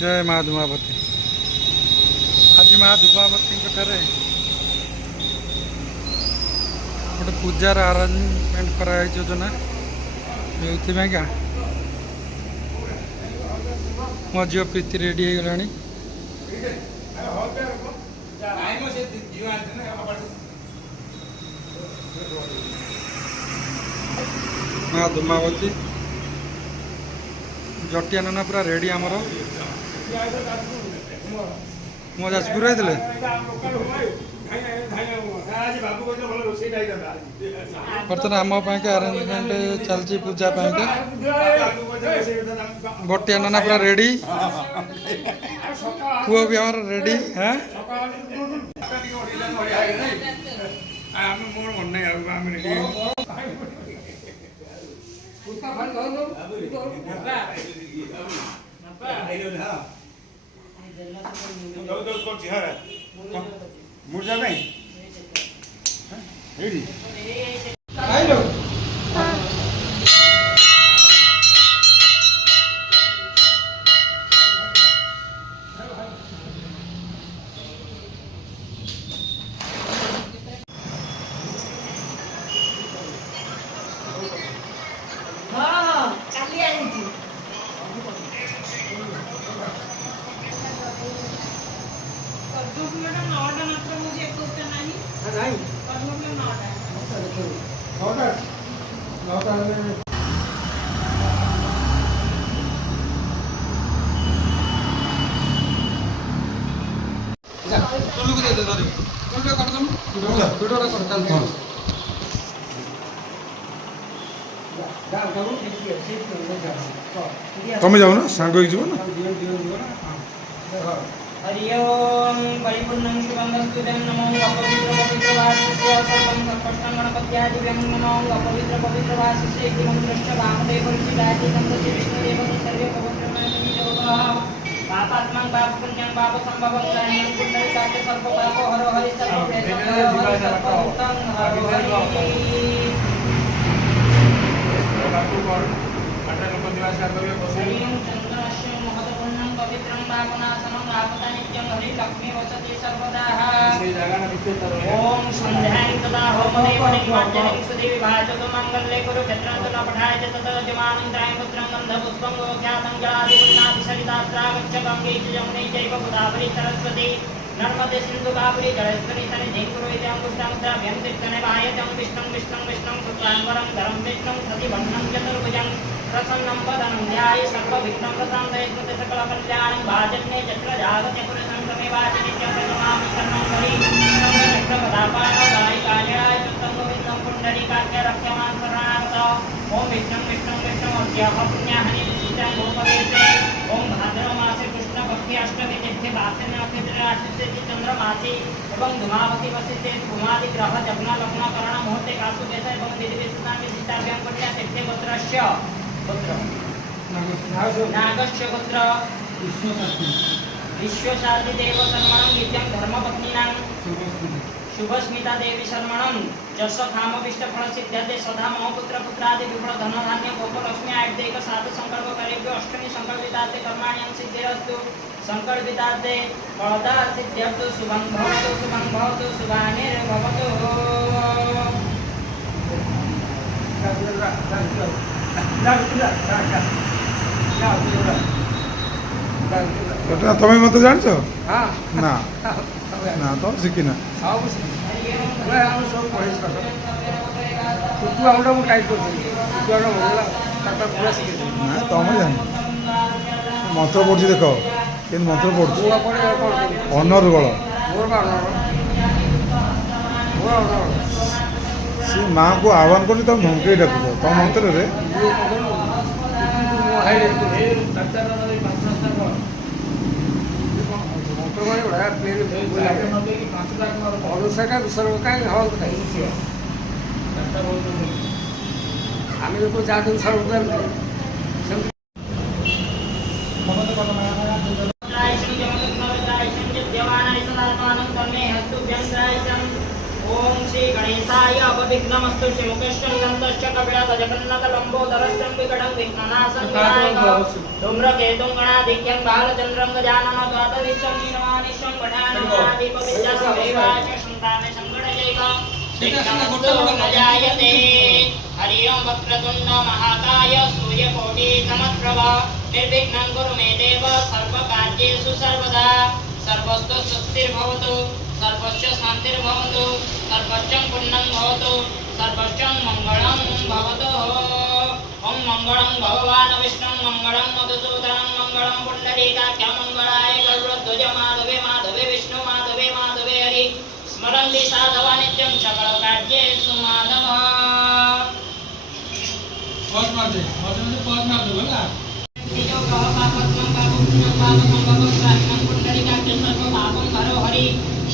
जय माँ धुमावती। आज माँ धुमावती गोटे पूजार आरेंजमेंट कराई योजना ये मो झील प्रीति रेडी हो गला माँ धुमावती जटिया नाना पूरा रेडी आमर मो जाजपुर आइले बर्तमान आम आरेंजमेंट चलती पूजा बटिया नाना पूरा रेडी पुओ भी आम रेडी हाँ मुर्जा नहीं रेडी तुम्हें जाओ ना सांग जीव ना हरि ओम परिपूर्णं शुभं वस्तुतं नमो अपवित्रपवित्रवासस्य सर्वं संकष्टं गणपत्यादिव्यं नमो अपवित्रपवित्रवासस्य किमं दृष्ट वामदेवरुचिराजितं तस्य विष्णुदेवं सर्वे पवित्रमयं योगः पापात्मं पापपुण्यं पापसम्भवं त्रयं पुण्डरीकाच सर्वपापो हरो हरि सर्वप्रेतं हरो हरि पवित्रं पावनासनं आपदा नित्यं हरि लक्ष्मी वसति सर्वदा ओम संध्यां तदा होमदेवं वाचनं सुदेवी भाजतो मंगले कुरु क्षेत्रं न पठाय च तत जमानन्त्राय पुत्रं गन्धपुष्पं गोख्यातं जलादिपुण्णाति सरितात्रागच्छ गंगे च यमुने चैव गोदावरी सरस्वती नर्मदे सिन्धु कावेरी जलेश्वरी सन्निधिं कुरु इति अंकुष्टामुद्राभ्यां तीर्थने वायतं विष्णुं शुक्लाम्बरं धरं विष्णुं प्रतिवर्णं चतुर्भुजं प्रसन्नं वदनं ध्याये सर्वविघ्नं प्रशान्तये कृते सकलकल्याणं भाजन्ये चक्रजागत्य पुरुषं वाचनित्यं प्रमामि कर्णं हरि चक्रपदापादायिकार्याय चित्तं गोविन्दं पुण्डरीकाख्य रक्षमान् शरणागत ओम विष्णुं अद्यः पुण्याहनि चित्तं गोपदेशे ओम भाद्रमासे कृष्णपक्षे अष्टमी तिथि वासने नक्षत्राश्रिते चंद्रमासी एवं धुमावती वसिष्ठे भूमादि ग्रह जग्न लग्न करण मुहूर्ते कासु देश एवं विधि विशेषां विशिष्टाभ्यां पुण्य तिथि गोत्रस्य गोत्र नागस्य गोत्र विश्वशान्ति देव शर्मणं नित्यं धर्मपत्नीनां शुभस्मिता देवी शर्मणं जस कामविष्ट फल सिद्ध्यते सदा मम पुत्र पुत्रादि विफल धन धान्य गोपलक्ष्मी आयुर्देक सात संकल्प करेभ्यो अष्टमी संकल्पिताते कर्माण्यं सिद्धिरस्तु संकल्पिताते फलदा सिद्ध्यर्थो शुभं भवतु शुभानिर्भवतु तुम्हें मत जान ना ना तो शिखिना तुम जान मंत्र पढ़ी देख कि मंत्र पढ़ अनर्गल सी माँ को आह्वान कर तुम धमके डाकुच तुम मंत्र आम्ही लोक जातो सर्व ओम श्री गणेशाय अवविघ्नमस्तु श्रीमुखेश्चं दन्तश्च कपिलः जगन्नाथ लंबोदरश्चं विकटं विघ्ननाशं विघ्नानाशं विनायक धूम्रकेतुं गणाधिक्यं बालचन्द्रं गजाननं द्वादशं नीलमानिशं वठाननादिपवित्रं देवाच सन्ताने सङ्गणजैव विघ्नस्तु न जायते। हरि ओं वक्रतुण्ड महाकाय सूर्यकोटि समप्रभ निर्विघ्नं कुरु मे देव सर्वकार्येषु सर्वदा सर्वस्तु स्वस्तिर्भवतु सर्वस्य शान्तिर्भवतु सर्वस्य पुण्यं भवतु सर्वस्य मङ्गलं भवतु। ओं मंगलं भगवान् विष्णुं मंगलं मधुसूदनं मंगलं पुण्डरीकाख्यं मंगलाय गरुडध्वज माधवे माधवे विष्णु माधवे माधवे हरि स्मरन्ति साधवा नित्यं सकलकार्येषु माधव। पॉज मार दे बोला निजो कह पापत्मं पापपुण्यं पापं भवत्रात्मं पुण्डरीकाख्य सर्व पापं हरो हरि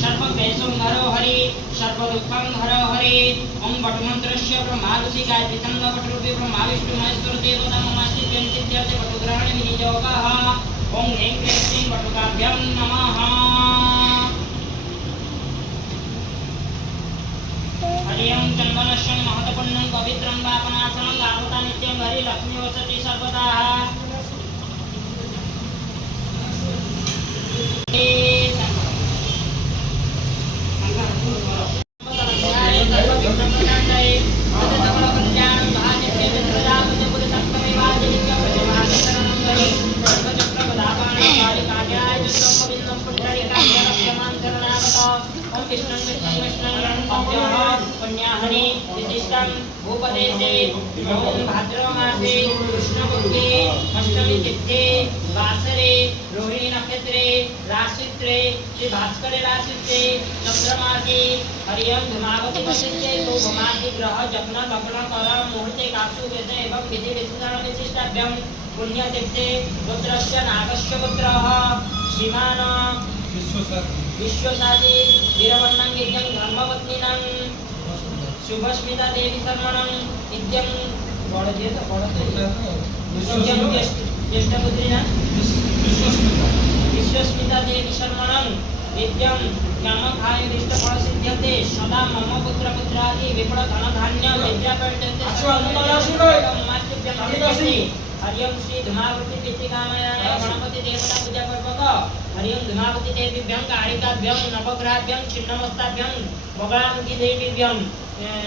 सर्वक्लेशं हरो हरि सर्वदुःखं हरो हरि। ओं वटमन्त्रस्य ब्रह्मादुषि गायत्री छन्दपटरूपी ब्रह्मा विष्णु महेश्वर देवता ममास्ति त्यन्तित्यर्थे वटुग्रहण विनियोगः। ओं ह्रीं क्लीं श्रीं वटुकाभ्यां नमः। हरि ओं चन्दनस्य महत्पुण्यं पवित्रं पापनाशनं गावता नित्यं हरि लक्ष्मी वसति सर्वदा। भूपदेशे ओं भाद्रमासे कृष्णपक्षे अष्टमी तिथि वासरे रोहिणी नक्षत्रे राशित्रे श्री भास्करे राशित्रे चंद्रमासे हरियं धूमावती वशिष्ठे तो भूमादि ग्रह जग्न लग्न कर मुहूर्ते कासु वेद एवं विधि विशेषण विशिष्टाभ्यं पुण्यतीर्थे पुत्रस्य नागस्य पुत्रः श्रीमान विश्वसादि वीरवर्णं यज्ञं धर्मपत्नीनां शुभस्मिता देवी शर्मणं नित्यं ज्येष्ठपुत्रिणा विश्वस्मिता देवी शर्मणं नित्यं कामखाय इष्टफलसिद्ध्यते सदा मम पुत्रपुत्रादि विपुल धनधान्य विद्यापठ्यन्ते। हरि ओं श्री धूमावती प्रीतिकामयाय गणपति देवता पूजा पूर्वक हरि ओं धूमावती देवीभ्यं कालिकाभ्यं नवग्रहाभ्यं छिन्नमस्ताभ्यं बगलामुखी देवीभ्यं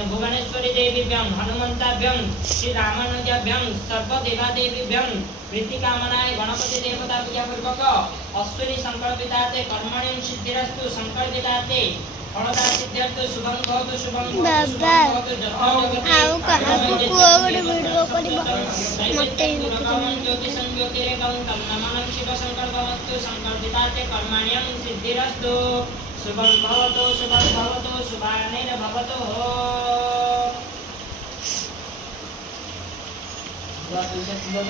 भुवनेश्वरी देवीभ्यं हनुमन्ताभ्यं श्री रामानुजाभ्यं सर्वदेवादेवीभ्यं प्रीतिकामनाय गणपति देवता पूजा पूर्वक अश्विनी संकल्पिताते कर्मणि सिद्धिरस्तु संकल्पिताते फलदा सिद्ध्यर्थु शुभं भवतु शुभं भवतु ଆଉ କାହାକୁ ପୁଅ ଗୋଟେ ଭିଡ଼ିଓ କରିବ ମୋତେ ज्योति संज्योतिरेकं तं नमामि शिव संकल्पमस्तु संकल्पिताते कर्मण्यं सिद्धिरस्तु शुभं भवतु शुभानेन भवतु हो। वीडियो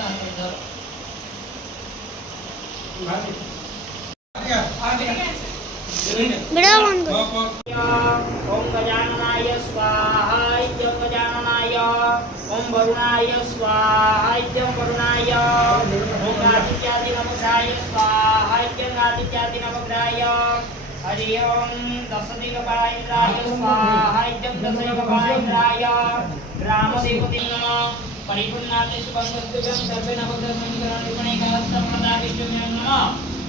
बंद कर। ओम गजाननाय स्वाहा इत्यं गजाननाय ओम वरुणाय स्वाहा इत्यं वरुणाय ओम आदित्यादि नमग्राय स्वाहा इत्यं आदित्यादि नमग्राय। हरि ओम दशदिगपायन्द्राय स्वाहा इत्यं दशदिगपायन्द्राय। ग्रामदेवते नमः परिपूर्णाते सुबन्धुभ्यं सर्वे नवग्रहसंकरणनिपुणैकास्तप्रदाविष्णुभ्यं नमः।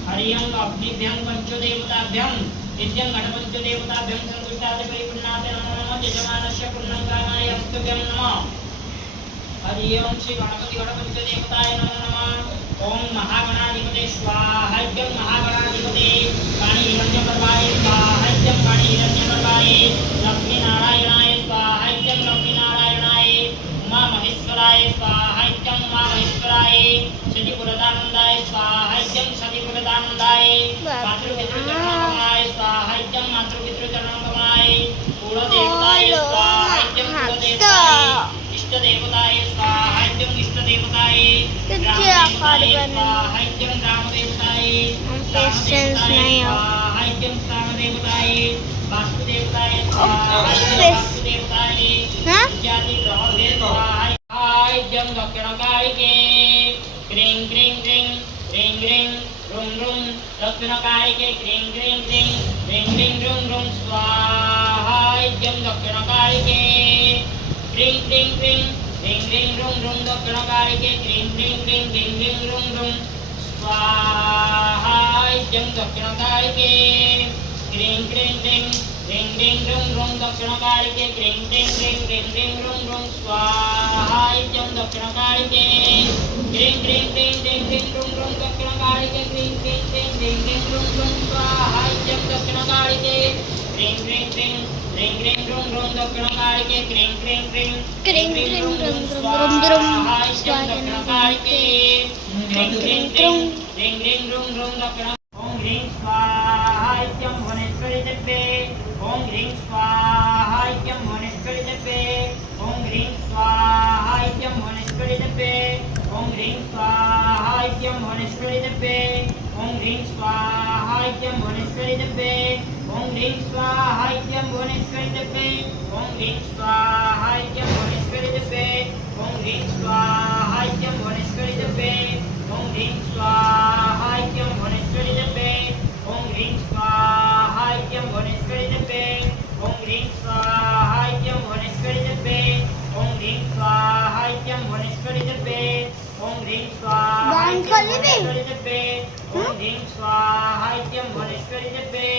हरि ओं अग्निभ्यं पंचदेवताभ्यं नित्यं गणपञ्चदेवताभ्यं सन्तुष्टाते परिपूर्णाते नमो नमः। यजमानस्य पुण्यं कामाय अस्तुभ्यं नमः। हरि ओं श्री गणपतिदेवताय नमो नमः। ओम महागणाधिपते स्वाहा इत्यं महागणाधिपते पाणि हिरण्यगर्भाय स्वाहा इत्यं पाणि हिरण्यगर्भाय। लक्ष्मीनारायणाय स्वाहा इत्यं लक्ष्मीनारायणाय। उमा महेश्वराय स्वाहा इत्यं उमा महेश्वराय। सतिपुरदानन्दाय स्वाहा इत्यं सतिपुरदानन्दाय। मातृपितृचरणकमलाय स्वाहा इत्यं मातृपितृचरणकमलाय। कुलदेवताय स्वाहा इत्यं कुलदेवताय। इष्टदेवताय स्वाहा इत्यं इष्टदेवताय। ग्रामदेवताय स्वाहा इत्यं ग्रामदेवताय। स्वाहा इत्यं ग्रामदेवताय। वास्तुदेवताय स्वाहा इत्यं वास्तुदेवताय। इत्यादि ग्रहदेव स्वाहा इत्यं दक्षिणकालिके। क्रीं क्रीं क्रीं क्रीं क्रीं रुं रुं दक्षिणकालिके। क्रीं क्रीं क्रीं क्रीं क्रीं रुं रुं स्वाहा इत्यं दक्षिणकालिके। क्रीं क्रीं क्रीं ह्रीं ह्रीं ह्रूं ह्रूं दक्षिणकालिके क्रीं क्रीं क्रीं क्रीं क्रीं ह्रूं ह्रूं स्वाहा इत्यं दक्षिणकालिके क्रीं क्रीं क्रीं ह्रीं ह्रीं ह्रूं ह्रूं दक्षिणकालिके क्रीं क्रीं क्रीं क्रीं क्रीं ह्रूं ह्रूं स्वाहा इत्यं दक्षिणकालिके क्रीं क्रीं क्रीं क्रीं क्रीं ह्रूं ह्रूं दक्षिणकालिके क्रीं क्रीं क्रीं क्रीं क्रीं ह्रूं ह्रूं स्वाहा इत्यं दक्षिणकालिके क्रीं क्रीं क्रीं ह्रीं ह्रीं ह्रूं ह्रूं दक्षिणकालिके क्रीं क्रीं क्रीं क्रीं क्रीं ह्रूं ह्रूं स्वाहा इत्यं दक्षिणकालिके क्रीं क्रीं क्रीं ह्रीं ह्रीं ह्रूं ह्रूं दक्षिण ॐ ह्रीं स्वाहा इत्यं भुवनेश्वरि दिव्ये ॐ ह्रीं स्वाहा इत्यं भुवनेश्वरि दिव्ये ॐ ह्रीं स्वाहा इत्यं भुवनेश्वरि दिव्ये ॐ ह्रीं स्वाहा इत्यं भुवनेश्वरि दिव्ये ॐ ह्रीं स्वाहा इत्यं भुवनेश्वरि दिव्ये ॐ ह्रीं स्वाहा इत्यं भुवनेश्वरि दिव्ये ॐ ह्रीं स्वाहा इत्यं भुवनेश्वरि दिव्ये ॐ ह्रीं स्वाहा इत्यं भुवनेश्वरि दिव्ये ॐ ह्रीं स्वाहा इत्यं भुवनेश्वरि दिव्ये ॐ ह्रीं स्वाहा इत्यं भुवनेश्वरि दिव्ये ॐ ह्रीं स्वाहा इत्यं भुवनेश्वरि दिव्ये ॐ ह्रीं स्वाहा इत्यं भुवनेश्वरि दिव्ये ॐ ह्रीं स्वाहा इत्यं भुवनेश्वरि दिव्ये ॐ ह्रीं स्वाहा इत्यं भुवनेश्वरि दिव्ये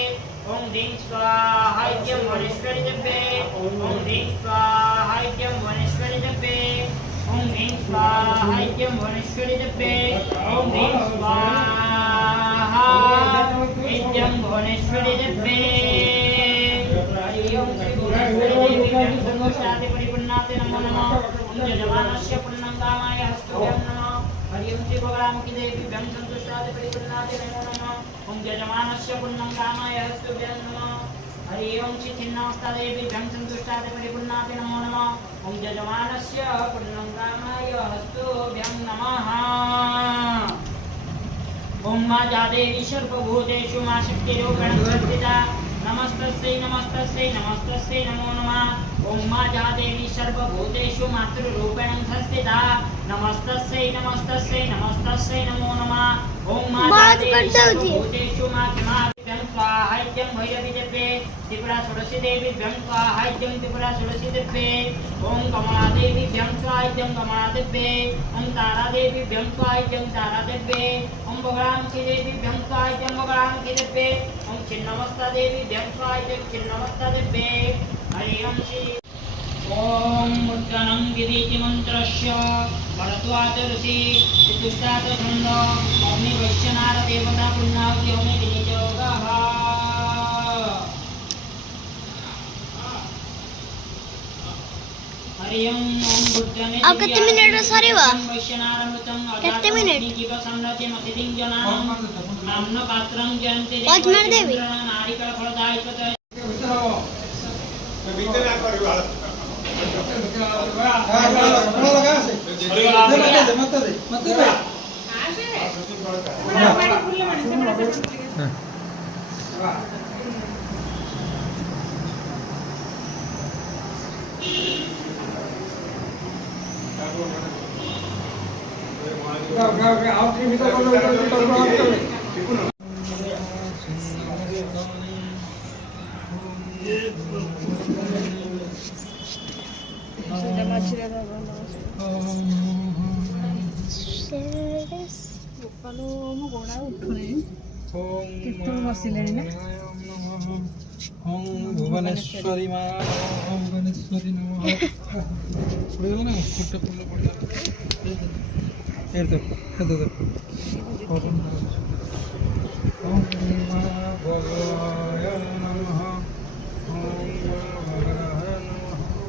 ॐ ह्रीं स्वाहा इत्यं भुवनेश्वरि दिव्ये ॐ ह्रीं स्वाहा इत्यं भुवनेश्वरि दिव्ये ॐ ह्रीं स्वाहा इत्यं भुवनेश्वरि दिव्ये ॐ ह्रीं स्वाहा इत्यं भुवनेश्वरि दिव्ये हरि ओं श्री भुवनेश्वरि देवी संतुष्टाते परिपूर्णाते नमो नमः ॐ यजमानस्य पुण्यं कामाय हस्तुभ्यं नमः हरि ओं श्री भगवामकी देवी संतुष्टाते परिपूर्णाते नमो नमः ॐ यजमानस्य पुण्यं कामाय हस्तुभ्यं नमः हरि ओं श्री छिन्नास्ता देवी संतुष्टाते परिपूर्णाते नमो नमः ॐ यजमानस्य पुण्यं कामाय हस्तुभ्यं नमः ॐ मा जा देवी सर्वभूतेषु मा शक्तिरूपेण संस्थिता नमस्तस्यै नमस्तस्यै नमस्तस्यै नमो नमः ॐ मा जा देवी सर्वभूतेषु मातृरूपेण संस्थिता नमस्तस्यै नमस्तस्यै नमस्तस्यै नमो नमः ॐ मा जा देवी सर्वभूतेषु मा क्षमाभ्यं स्वाहा इत्यं भैरवी दिव्ये त्रिपुरा षोडशी देवीभ्यं स्वाहा इत्यं त्रिपुरा षोडशी दिव्ये ॐ कमलादेवीभ्यं स्वाहा इत्यं कमलादिव्ये ॐ तारादेवीभ्यं स्वाहा इत्यं तारादिव्ये ॐ बगलामुखी देवीभ्यं स्वाहा इत्यं बगलामुखी दिव्ये ॐ छिन्नमस्ता देवीभ्यं स्वाहा इत्यं छिन्नमस्ता दिव्ये हरि ओं श्री ॐ मुद्गणं गिरीति मन्त्रस्य भरद्वाज ऋषि चतुष्टात् छन्द अग्निवैश्यनार देवता पुण्णाहुति होमे विनियोगः हरि ओं बुद्धने अब कितने मिनट है सारे वा? वैश्यनारमृतं कितने मिनट? जीव संरचय मतिदिं जनानां नाम्न पात्रं जयन्ते 5 मिनट देवी। नारिकेल फलदायित्वत भीतर आ करवा ओम भुवनेश्वरी माँ ओम भुवनेश्वरी नमः पड़ेगा ना फुट फुल पड़ेगा ओम माँ भगवाय नमः ओम भगवाय नमः